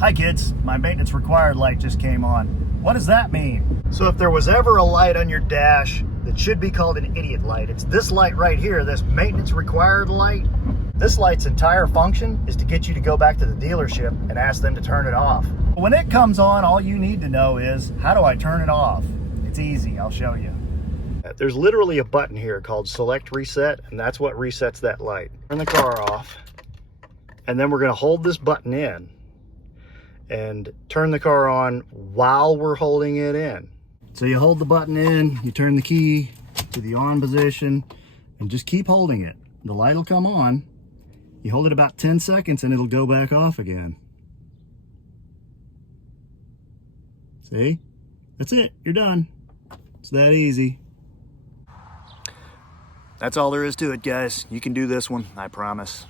Hi kids, my maintenance required light just came on. What does that mean? So if there was ever a light on your dash that should be called an idiot light, it's this light right here, this maintenance required light. This light's entire function is to get you to go back to the dealership and ask them to turn it off. When it comes on, all you need to know is, how do I turn it off? It's easy, I'll show you. There's literally a button here called select reset, and that's what resets that light. Turn the car off, and then we're gonna hold this button in and turn the car on while we're holding it in. So you hold the button in, you turn the key to the on position, and just keep holding it. The light will come on. You hold it about 10 seconds and it'll go back off again. See? That's it, you're done. It's that easy. That's all there is to it, guys. You can do this one, I promise.